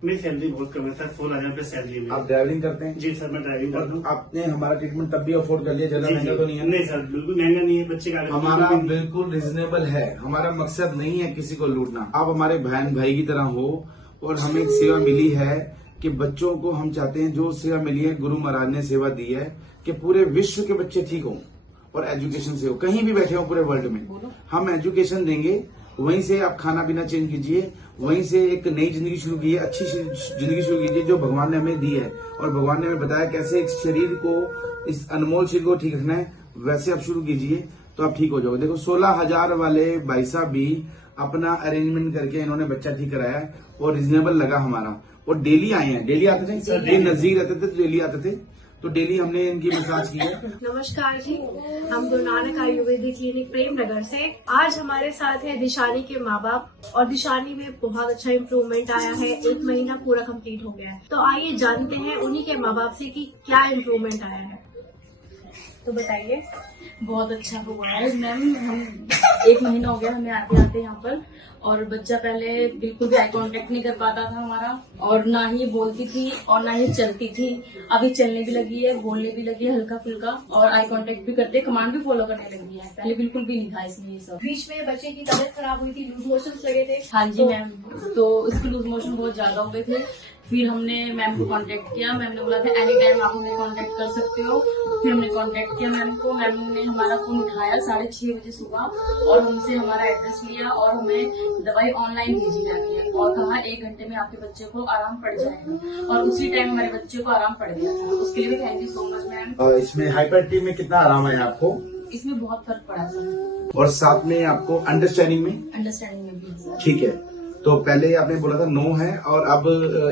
मेरी सैलरी बहुत कम है सर, 16,000 रुपये सैलरी है। आप ड्राइविंग करते हैं? जी सर, मैं ड्राइविंग करता हूँ। आपने हमारा ट्रीटमेंट तब भी अफोर्ड कर लिया, ज्यादा महंगा तो नहीं है? नहीं सर, बिल्कुल महंगा नहीं है। बच्चे का हमारा बिल्कुल रिजनेबल है। हमारा मकसद नहीं है किसी को लूटना। आप हमारे बहन भाई की तरह हो और हमें एक सेवा मिली है कि बच्चों को हम चाहते हैं, जो सेवा मिली है गुरु महाराज ने सेवा दी है कि पूरे विश्व के बच्चे ठीक हों और एजुकेशन से हो, कहीं भी बैठे हो पूरे वर्ल्ड में हम एजुकेशन देंगे। वहीं से आप खाना पीना चेंज कीजिए, वहीं से एक नई जिंदगी शुरू कीजिए, अच्छी जिंदगी शुरू कीजिए जो भगवान ने हमें दी है। और भगवान ने हमें बताया कैसे एक शरीर को, इस अनमोल शरीर को ठीक रखना है, वैसे आप शुरू कीजिए तो आप ठीक हो जाओगे। देखो 16,000 वाले भाई साहब भी अपना अरेंजमेंट करके इन्होंने बच्चा ठीक कराया है और रिजनेबल लगा हमारा। और डेली आए हैं, डेली आते थे, ये नजदीक रहते थे तो डेली आते थे, तो डेली हमने इनकी मसाज की है। नमस्कार जी, हम गुरु नानक आयुर्वेदिक क्लिनिक प्रेम नगर से। आज हमारे साथ है दिशानी के माँ बाप और दिशानी में बहुत अच्छा इम्प्रूवमेंट आया है। 1 महीना पूरा कंप्लीट हो गया है। तो आइए जानते हैं उन्हीं के माँ बाप से कि क्या इम्प्रूवमेंट आया है। तो बताइए। बहुत अच्छा हुआ है मैम। हम 1 महीना हो गया हमें आते आते यहाँ पर, और बच्चा पहले बिल्कुल भी आई कांटेक्ट नहीं कर पाता था हमारा, और ना ही बोलती थी और ना ही चलती थी। अभी चलने भी लगी है, बोलने भी लगी है हल्का फुल्का, और आई कांटेक्ट भी करते, कमांड भी फॉलो करने लगी है। पहले बिल्कुल भी नहीं था इसमें ये सब। बीच में बच्चे की तबीयत खराब हुई थी, लूज मोशन लगे थे। हाँ जी मैम, तो इसके लूज मोशन बहुत ज्यादा हो गए थे। फिर हमने मैम को कांटेक्ट किया। मैम ने बोला था एनी टाइम आप हमें कांटेक्ट कर सकते हो। फिर हमने कांटेक्ट किया मैम को। मैम ने हमारा फोन उठाया 6:30 बजे सुबह और हमसे हमारा एड्रेस लिया और हमें दवाई ऑनलाइन भेजी जाती है और कहा 1 घंटे में आपके बच्चे को आराम पड़ जाएगा, और उसी टाइम हमारे बच्चे को आराम पड़ गया था। उसके लिए भी thank you so much ma'am. इसमें हाइपरएक्टिव में कितना आराम आया आपको? इसमें बहुत फर्क पड़ा सर, और साथ में आपको अंडरस्टैंडिंग में अंडरस्टैंडिंग में भी। ठीक है, तो पहले आपने बोला था 9 है और अब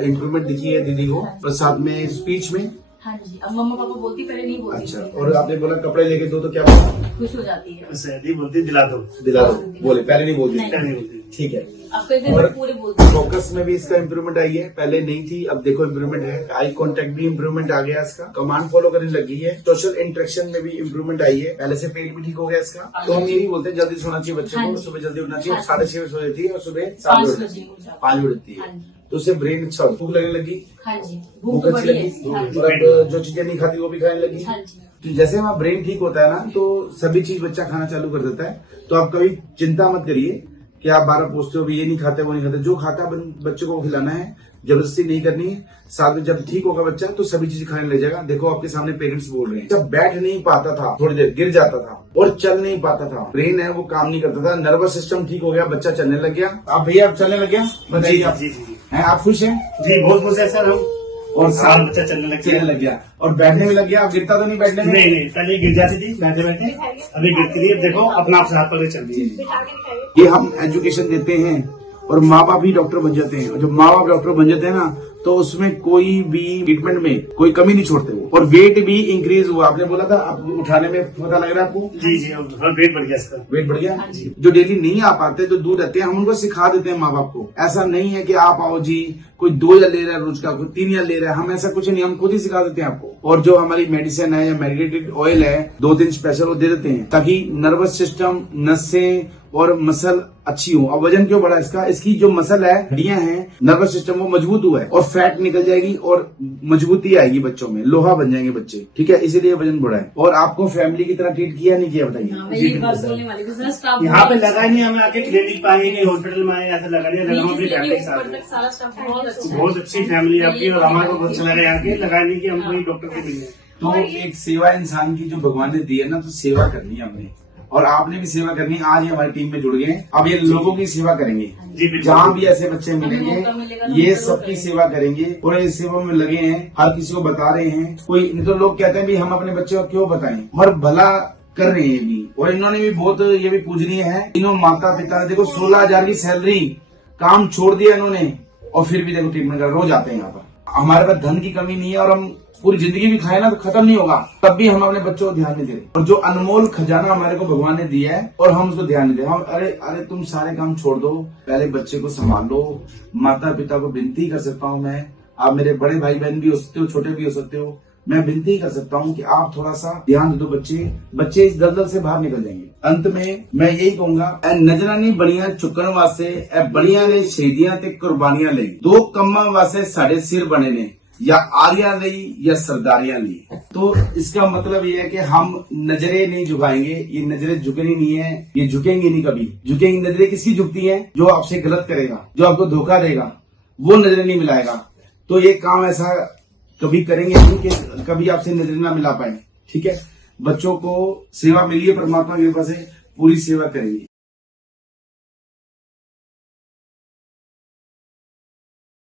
इम्प्रूवमेंट दिखी है दीदी को, और साथ में स्पीच में। हाँ जी, अब मम्मा पापा बोलती, पहले नहीं बोलती। अच्छा, और आपने बोला कपड़े लेके दो, तो क्या बोला? खुश हो जाती है। सैलरी बोलती दिला दो, दिला दो, बोले, पहले नहीं बोलती। नहीं। नहीं बोलती। ठीक है, अब कई दिन और पूरे बोलती है। फोकस में भी इसका इम्प्रूवमेंट आई है, पहले नहीं थी, अब देखो इम्प्रूवमेंट है। आई कांटेक्ट भी इम्प्रूवमेंट आ गया इसका, कमांड फॉलो करने लगी है। सोशल इंटरेक्शन में भी इम्प्रूवमेंट आई है, पहले से पेट भी ठीक हो गया इसका। तो हम यही बोलते हैं जल्दी सोना चाहिए बच्चे को, सुबह जल्दी उठना चाहिए। 6:30 बजे सो जाती है और सुबह 7 बजे 5 बजे उठती है, तो उससे ब्रेन अच्छा, भूख लगने लगी। हाँ जी, भूख भूख अच्छी बढ़ी लगी, है। हाँ जी, और अब जो चीजें नहीं खाती वो भी खाने लगी। हाँ जी। तो जैसे हमारा ब्रेन ठीक होता है ना, तो सभी चीज बच्चा खाना चालू कर देता है। तो आप कभी चिंता मत करिए कि आप 12 पूछते हो भी ये नहीं खाते वो नहीं खाते। जो खाता है बच्चे को खिलाना है, जबरदस्ती नहीं करनी है। साथ में जब ठीक होगा बच्चा तो सभी चीज खाने लग जाएगा। देखो आपके सामने पेरेंट्स बोल रहे हैं, जब बैठ नहीं पाता था, थोड़ी देर गिर जाता था और चल नहीं पाता था, ब्रेन है वो काम नहीं करता था, नर्वस सिस्टम ठीक हो गया, बच्चा चलने लग गया। आप भैया आप चलने लग गया, बताइए आप हैं, आप खुश हैं? जी बहुत खुश है सर हम। और साथ बच्चा चलने लग गया और बैठने में लग गया। आप गिरता तो नहीं बैठने में? नहीं, पहले गिर जाती थी बैठे बैठे, अभी गिरती थी। अब देखो अपना आप से हाथ पकड़े चल रही है। बिठा के दिखाइए। ये हम एजुकेशन देते हैं और माँ बाप ही डॉक्टर बन जाते हैं। और जब माँ बाप डॉक्टर बन जाते हैं ना, तो उसमें कोई भी ट्रीटमेंट में कोई कमी नहीं छोड़ते वो। और वेट भी इंक्रीज हुआ, आपने बोला था, आप उठाने में पता लग रहा है आपको? जी अब वेट बढ़ गया इसका। वेट बढ़ गया। जो डेली नहीं आ पाते, जो दूर रहते हैं, हम उनको सिखा देते हैं माँ बाप को। ऐसा नहीं है कि आप आओ जी, कोई 2 या ले रहा है रोज का, कोई 3 या ले रहा है, हम ऐसा कुछ नहीं, हम खुद ही सिखा देते हैं आपको। और जो हमारी मेडिसिन है या मेडिकेटेड ऑयल है, 2-3 स्पेशल वो दे देते हैं, ताकि नर्वस सिस्टम, नसें और मसल अच्छी हो। अब वजन क्यों बढ़ा इसका? इसकी जो मसल है, हड्डियां हैं, नर्वस सिस्टम वो मजबूत हुआ है और फैट निकल जाएगी और मजबूती आएगी बच्चों में, लोहा बन जाएंगे बच्चे। ठीक है, इसीलिए वजन बढ़ा है। और आपको फैमिली की तरह ट्रीट किया नहीं किया, बताइए। हाँ, मैं यही बात बोलने वाली थी सर, स्टाफ यहाँ पे लगा ही नहीं, हमें आके क्लिनिक पे आए, हॉस्पिटल में आए, ऐसा लगा नहीं, हम अपनी फैमिली के साथ। सारा स्टाफ बहुत अच्छा है। बहुत अच्छी फैमिली आपकी, और हमारे को बहुत अच्छा लगा यहाँ के, लगा नहीं कि हम कोई डॉक्टर को मिले। तो एक सेवा इंसान की जो भगवान ने दी है ना, तो सेवा करनी है हमने, और आपने भी सेवा करनी है। आज ये हमारी टीम में जुड़ गए हैं, अब ये लोगों की सेवा करेंगे। जहाँ भी ऐसे बच्चे मिलेंगे ये सबकी सेवा करेंगे, और इस सेवा में लगे हैं, हर किसी को बता रहे हैं। कोई नहीं तो लोग कहते हैं भी हम अपने बच्चे को क्यों बताएं, और भला कर रहे हैं भी। और इन्होंने भी बहुत ये भी पूजनीय है, इन्हों माता पिता ने देखो 16,000 की सैलरी, काम छोड़ दिया इन्होंने, और फिर भी देखो ट्रीटमेंट कर रोज आते हैं यहाँ पर। हमारे पास धन की कमी नहीं है, और हम पूरी जिंदगी भी खाए ना तो खत्म नहीं होगा, तब भी हम अपने बच्चों को ध्यान नहीं दे रहे। और जो अनमोल खजाना हमारे को भगवान ने दिया है और हम उसको ध्यान नहीं दे रहे। हम अरे तुम सारे काम छोड़ दो, पहले बच्चे को संभाल लो। माता पिता को विनती कर सकता हूँ मैं, आप मेरे बड़े भाई बहन भी हो सकते हो, छोटे भी हो सकते हो, मैं विनती कर सकता हूँ कि आप थोड़ा सा ध्यान दे दो। बच्चे इस दलदल से बाहर निकल जाएंगे। अंत में मैं यही कहूंगा, ए नजरानी बड़ियां चुकन वास्ते ए बड़ियां ने शहीदियां ते कुर्बानियां ਲਈ दो कम्मा वास्ते साढ़े सिर बने ने, या आर्या ਲਈ या सरदारियां ਲਈ। तो इसका मतलब ये है कि हम नजरें नहीं झुकाएंगे। ये नजरें झुकनी नहीं है, ये झुकेंगी नहीं कभी। झुकेंगी नजरें किसकी झुकती हैं? जो आपसे गलत करेगा, जो आपको धोखा देगा, वो नजरें नहीं मिलाएगा। तो ये काम ऐसा कभी करेंगे नहीं कि कभी आपसे नजरें ना मिला पाए। ठीक है, बच्चों को सेवा मिली है, परमात्मा की कृपा से पूरी सेवा करेंगे।